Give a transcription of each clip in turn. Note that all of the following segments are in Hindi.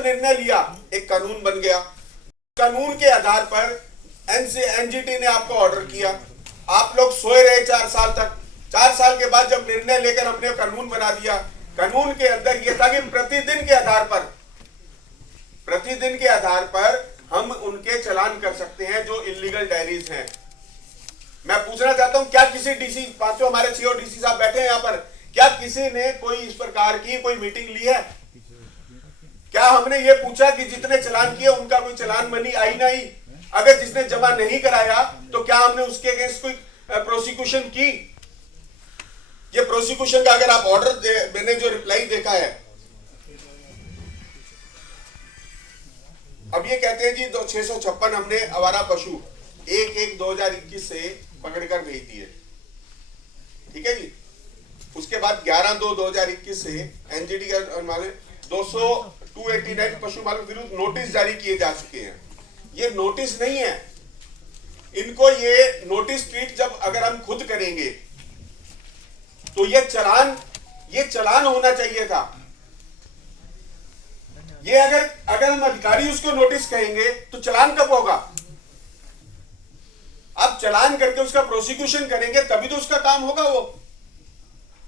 जब निर्णय लिया एक कानून बन गया, कानून के आधार पर एनजीटी ने आपको ऑर्डर किया, आप लोग सोए रहे 4 साल तक। 4 साल के बाद जब निर्णय लेकर हमने कानून बना दिया, कानून के अंदर यह था कि प्रतिदिन के आधार पर हम उनके चालान कर सकते हैं जो इलीगल डायरीज हैं। मैं पूछना चाहता हूं, क्या किसी डीसी, पांचों हमारे 6 डीसी साहब बैठे हैं यहां पर, क्या किसी ने कोई इस प्रकार की कोई मीटिंग ली है? क्या हमने ये पूछा कि जितने चालान किए उनका कोई चालान मनी आई नहीं? अगर जिसने जमा नहीं कराया तो क्या हमने उसके अगेंस्ट कोई प्रोसिक्यूशन की? ये प्रोसिक्यूशन का अगर आप ऑर्डर, मैंने जो रिप्लाई देखा है, अब ये कहते हैं जी 656 हमने आवारा पशु 1/1/2021 से पकड़कर भेज दिए, ठीक है जी। उसके बाद 11/2/2021 से एनजीटी का माने 289 पशु मालिक विरुद्ध नोटिस जारी किए जा चुके हैं। ये नोटिस नहीं है, इनको ये नोटिस ट्रीट जब अगर हम खुद करेंगे तो ये चालान होना चाहिए था। ये अगर हम अधिकारी उसको नोटिस कहेंगे तो चालान कब होगा? आप चालान करके उसका प्रोसिक्यूशन करेंगे तभी तो उसका काम होगा। वो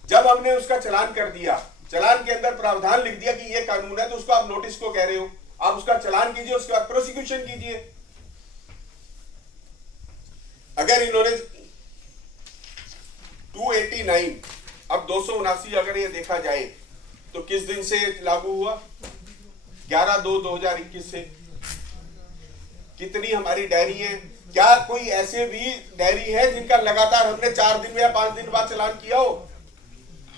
जब हमने उसका चालान कर दिया, चालान के अंदर प्रावधान लिख दिया कि ये कानून है, तो उसको आप नोटिस को कह रहे हो, आप उसका चालान कीजिए, उसके बाद प्रोसिक्यूशन कीजिए। अगर इन्होंने 289 अब 279 अगर ये देखा जाए तो किस दिन से लागू हुआ? 11/2/2021 से। कितनी हमारी डायरी है? क्या कोई ऐसे भी डायरी है जिनका लगातार हमने 4 दिन या 5 दिन बाद चालान किया हो?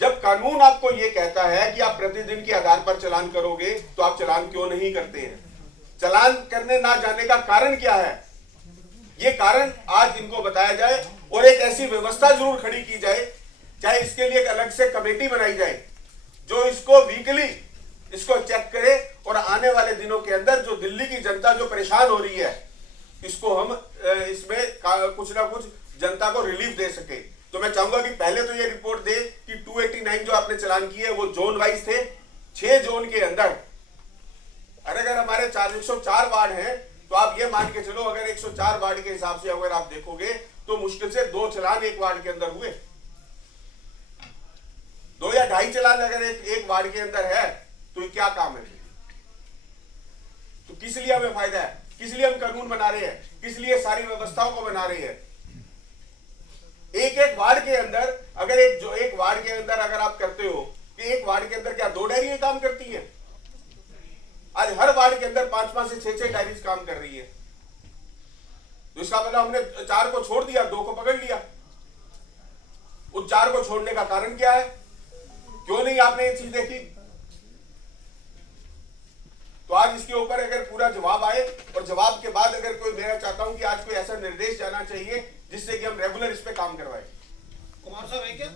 जब कानून आपको यह कहता है कि आप प्रतिदिन के आधार पर चालान करोगे तो आप चालान क्यों नहीं करते हैं? चालान करने ना जाने का कारण क्या है? ये कारण आज इनको बताया जाए और एक ऐसी व्यवस्था जरूर खड़ी की जाए, चाहे इसके लिए एक अलग से कमेटी बनाई जाए जो इसको वीकली इसको चेक करे और आने वाले दिनों के अंदर जो दिल्ली की जनता जो परेशान हो रही है, इसको हम इसमें कुछ ना कुछ जनता को रिलीफ दे सके। तो मैं चाहूंगा कि पहले तो ये रिपोर्ट दे कि 289 जो आपने चालान किए वो जोन वाइज थे, 6 जोन के अंदर। अगर हमारे 104 वार्ड हैं तो आप ये मान के चलो, अगर 104 वार्ड के हिसाब से अगर आप देखोगे तो मुश्किल से 2 चालान एक वार्ड के अंदर हुए, 2 या 2.5 चालान अगर एक वार्ड के अंदर है तो ये क्या काम है? तो किस लिए हमें फायदा है? किस लिए हम कानून बना रहे हैं? किस लिए सारी व्यवस्थाओं को बना रहे हैं? एक वार्ड के अंदर अगर एक वार्ड के अंदर अगर आप करते हो कि एक वार्ड के अंदर क्या 2 डायरी काम करती हैं? आज हर वार्ड के अंदर 5 से 6 डायरीज काम कर रही है। तो इसका मतलब हमने 4 को छोड़ दिया, 2 को पकड़ लिया। उन 4 को छोड़ने का कारण क्या है? क्यों नहीं आपने ये चीज देखी? तो आज इसके ऊपर अगर पूरा जवाब आए, और जवाब के बाद अगर कोई, मैं चाहता हूं कि आज कोई ऐसा निर्देश जाना चाहिए जिससे कि हम रेगुलर इस पे काम करवाएं। कुमार साहब है क्या?